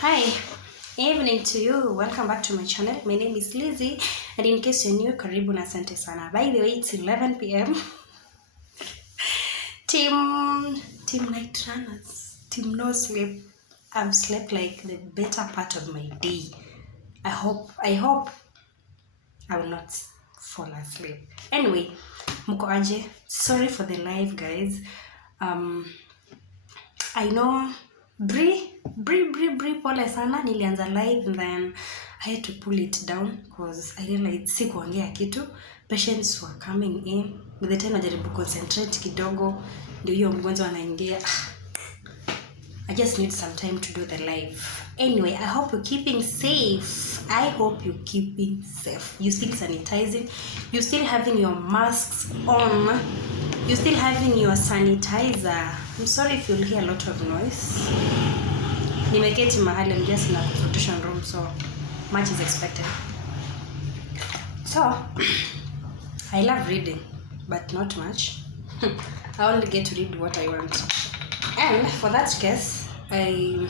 Hi, evening to you. Welcome back to my channel. My name is Lizzie, and in case you're new, karibu na asante sana. By the way, it's 11 p.m. Team night runners, team no sleep. I've slept like the better part of my day. I hope I will not fall asleep. Anyway, mko aje? Sorry for the live, guys. I know Brie, pole sana, nilianza live and then I had to pull it down because I realized sikuongea kitu. Patients were coming in. By the time najaribu concentrate kidogo, ndio hiyo mgonjwa anaingia. I just need some time to do the live. Anyway, I hope you're keeping safe. You still sanitizing. You still having your masks on. You still having your sanitizer. I'm sorry if you'll hear a lot of noise. Nimeketi mahali, I'm just in a consultation room, so much is expected. So, I love reading, but not much. I only get to read what I want. And for that case, I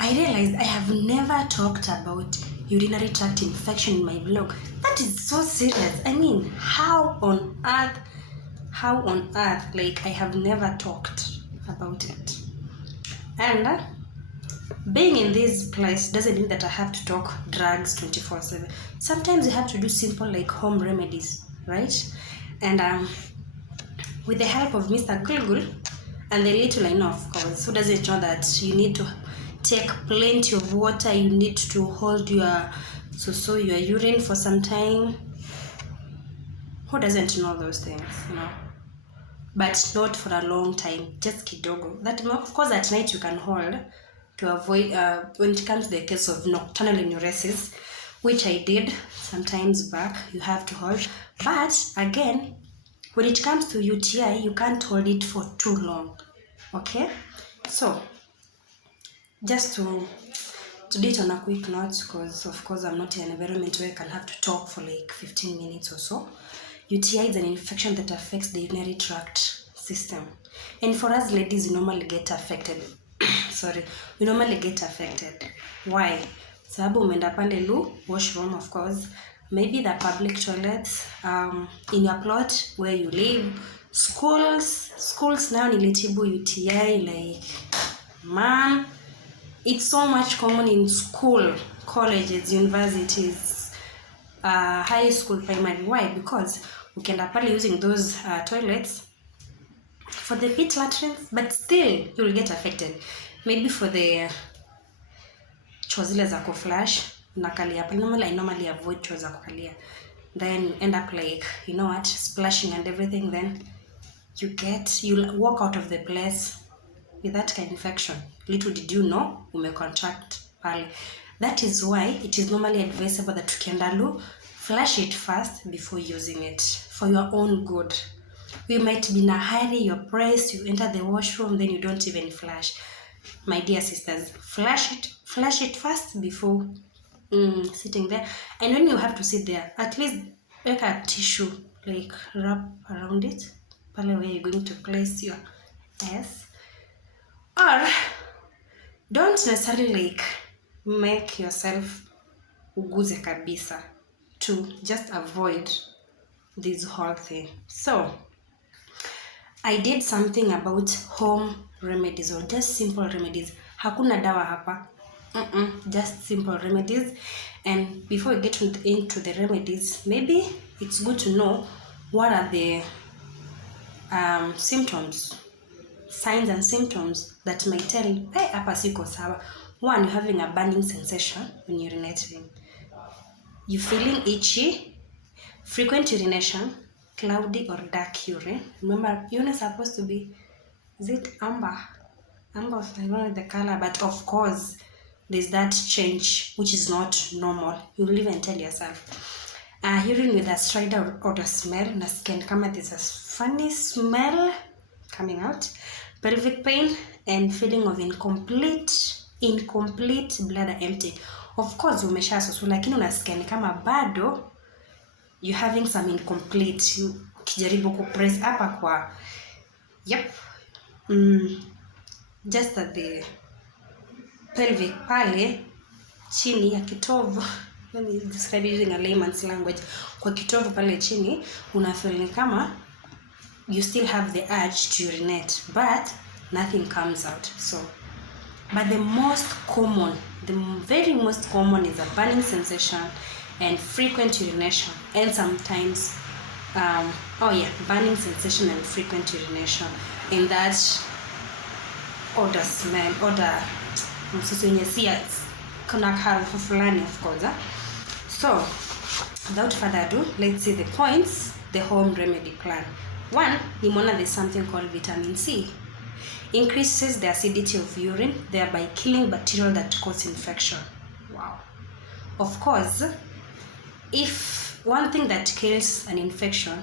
realized I have never talked about urinary tract infection in my vlog. That is so serious. I mean, how on earth, like I have never talked about it. And being in this place doesn't mean that I have to talk drugs 24/7. Sometimes you have to do simple like home remedies, right? And with the help of Mr. Google and the little I know, of course, who doesn't know that you need to take plenty of water, you need to hold your urine for some time. Who doesn't know those things, but not for a long time, just kidogo. That, of course, at night you can hold to avoid when it comes to the case of nocturnal enuresis, which I did sometimes back. You have to hold, but again, when it comes to UTI, you can't hold it for too long. Okay, so just to do it on a quick note, because of course I'm not in an environment where I can have to talk for like 15 minutes or so. UTI is an infection that affects the urinary tract system, and for us ladies, we normally get affected. We normally get affected. Why? Sababu umeenda pale washroom, of course, maybe the public toilets, in your plot where you live, schools now nilitibu UTI, like, man, it's so much common in school, colleges, universities, high school, primary. Why? Because ukienda pale using those toilets for the pit latrines, but still you'll get affected. Maybe for the choo zile za kuflash nakalia pale. I normally avoid choo za kukalia. Then you end up like, splashing and everything. Then you'll walk out of the place with that kind of infection. Little did you know, contract pale. That is why it is normally advisable that tukienda flush it first before using it, for your own good. You might be in a hurry, you're pressed, you enter the washroom, then you don't even flush. My dear sisters, flush it first before sitting there. And when you have to sit there, at least make a tissue, like wrap around it, pale where you're going to place your S. Or don't necessarily like make yourself uguze kabisa, to just avoid this whole thing. So I did something about home remedies, or just simple remedies. Hakuna dawa hapa. Just simple remedies. And before we get into the remedies, maybe it's good to know what are the signs and symptoms that might tell, hey, hapa siko sawa. One, you're having a burning sensation when you're urinating. You feeling itchy, frequent urination, cloudy or dark urine. Remember, urine is supposed to be, is it amber? Amber, I don't know the color, but of course, there's that change, which is not normal. You'll even tell yourself. Urine with a stridor or a smell, nasikia kama there's a funny smell coming out. Pelvic pain and feeling of incomplete bladder, empty. Of course, umeshasoso, lakini unasikia kama bado you're having some incomplete. Ukijaribu kupress hapa kwa, yep, just at the pelvic pale chini ya kitovu. Let me describe using a layman's language. Kwa kitovu pale chini unafeel ni kama you still have the urge to urinate but nothing comes out. So but the very most common is a burning sensation and frequent urination, and sometimes burning sensation and frequent urination, and that odor smell, kuna harufu fulani, of course. So without further ado, let's see the points, the home remedy plan. One, there's something called vitamin C. Increases the acidity of urine, thereby killing bacteria that cause infection. Wow. Of course, if one thing that kills an infection,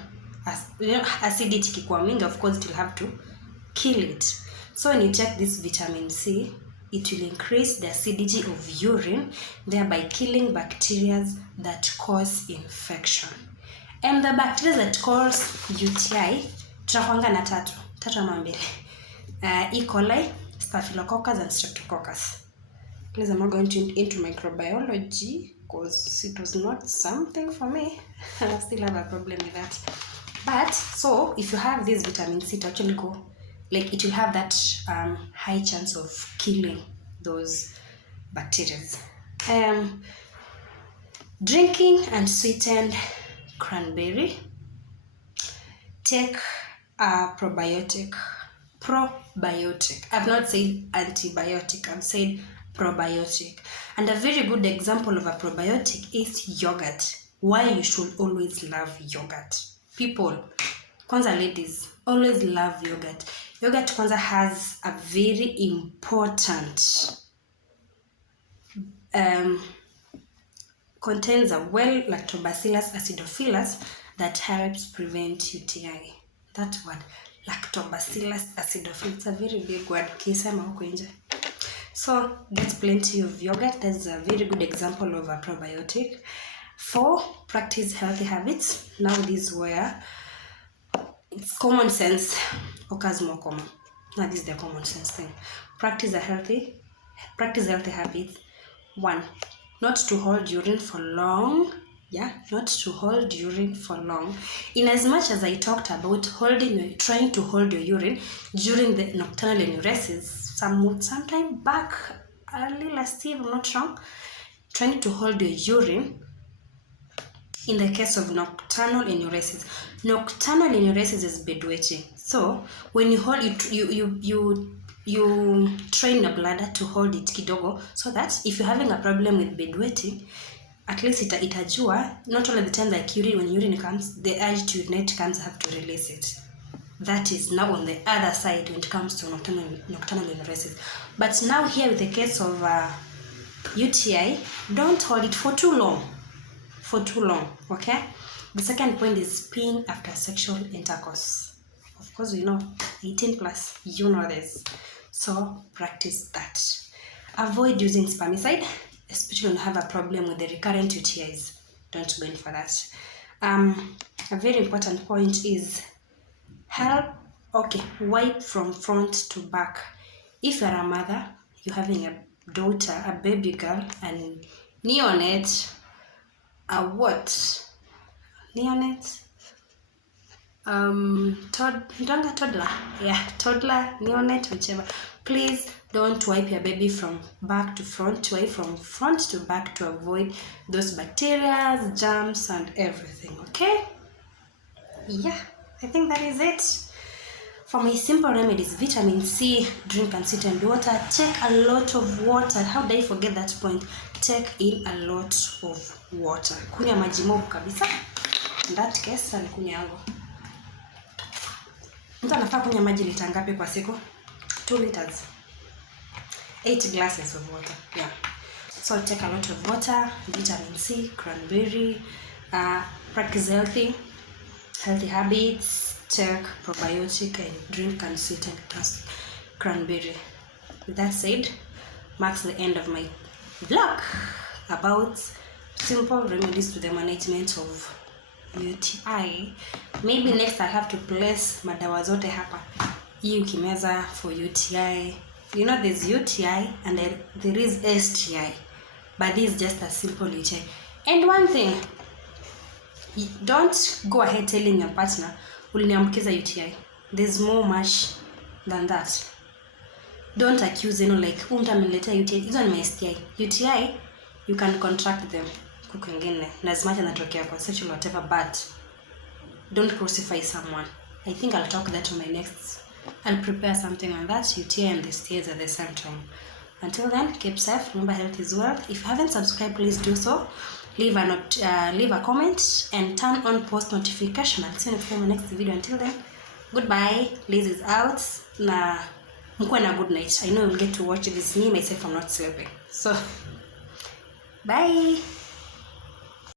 acidity kikuwa mingi, of course it will have to kill it. So when you take this vitamin C, it will increase the acidity of urine, thereby killing bacteria that cause infection. And the bacteria that cause UTI, tunakuanga na tatu ama mbili. E. coli, staphylococcus, and streptococcus. Please, I'm not going into microbiology because it was not something for me. I still have a problem with that. But so if you have this vitamin C, it actually it will have that high chance of killing those bacteria. Drinking and sweetened cranberry. Take a probiotic. I've not said antibiotic, I've said probiotic. And a very good example of a probiotic is yogurt. Why you should always love yogurt. People, kwanza ladies, always love yogurt. Yogurt kwanza has a very important contains a lactobacillus acidophilus that helps prevent UTI. That word, lactobacillus acidophilus, it's a very big word. So get plenty of yogurt. That's a very good example of a probiotic. 4, practice healthy habits. Now this is where it's common sense occurs more common. Now this is the common sense thing. Practice healthy habits. 1, not to hold urine for long. Not to hold urine for long. In as much as I talked about trying to hold your urine during the nocturnal enuresis, sometime back early last year, I'm not wrong, trying to hold your urine in the case of nocturnal enuresis. Nocturnal enuresis is bedwetting. So when you hold it, you train your bladder to hold it kidogo, so that if you're having a problem with bedwetting, at least itajua not all the time like when urine comes, the urge to urinate comes, have to release it. That is now on the other side when it comes to nocturnal enuresis. But now here with the case of UTI, don't hold it for too long. Okay? The second point is peeing after sexual intercourse. Of course, 18 plus, you know this. So practice that. Avoid using spermicide, especially when you have a problem with the recurrent UTIs. Don't go in for that. A very important point is wipe from front to back. If you're a mother, you're having a daughter, a baby girl, and neonate, neonate? Toddler. Yeah, toddler, neonate, whichever. Please don't wipe your baby from back to front. Wipe from front to back to avoid those bacteria, germs, and everything. Okay? Yeah, I think that is it. For my simple remedies, vitamin C, drink and sweetened water. Take a lot of water. How did I forget that point? Take in a lot of water. Kunywa maji mob kabisa. In that case, alikunywa yangu. Mtu anafaa kunywa maji lita ngapi kwa siku? 2 liters. 8 glasses of water. Yeah. So take a lot of water, vitamin C, cranberry, practice healthy habits, take probiotic, and drink and sweetened cranberry. With that said, marks the end of my vlog about simple remedies to the management of UTI. Maybe next I'll have to place madawa zote hapa. Hii ukimeza for UTI, You know, there's UTI and there is STI, but this is just a simple UTI. And one thing, don't go ahead telling your partner uliniambukiza UTI. There's more much than that. Don't accuse, like mtu ameniletea UTI. Hizo ni my STI. UTI, you can contract them kwingine na as much anatokea kwa sexual whatever, but don't crucify someone. I think I'll talk that on my next. I'll prepare something on that, UTI and the STIs at the same time. Until then, keep safe. Remember, health is wealth. If you haven't subscribed, please do so. Leave a comment and turn on post notification. I'll see you next time in my next video. Until then, goodbye. Liz is out. Na mkuwe na good night. I know you'll get to watch this. Me myself, I'm not sleeping. So, bye.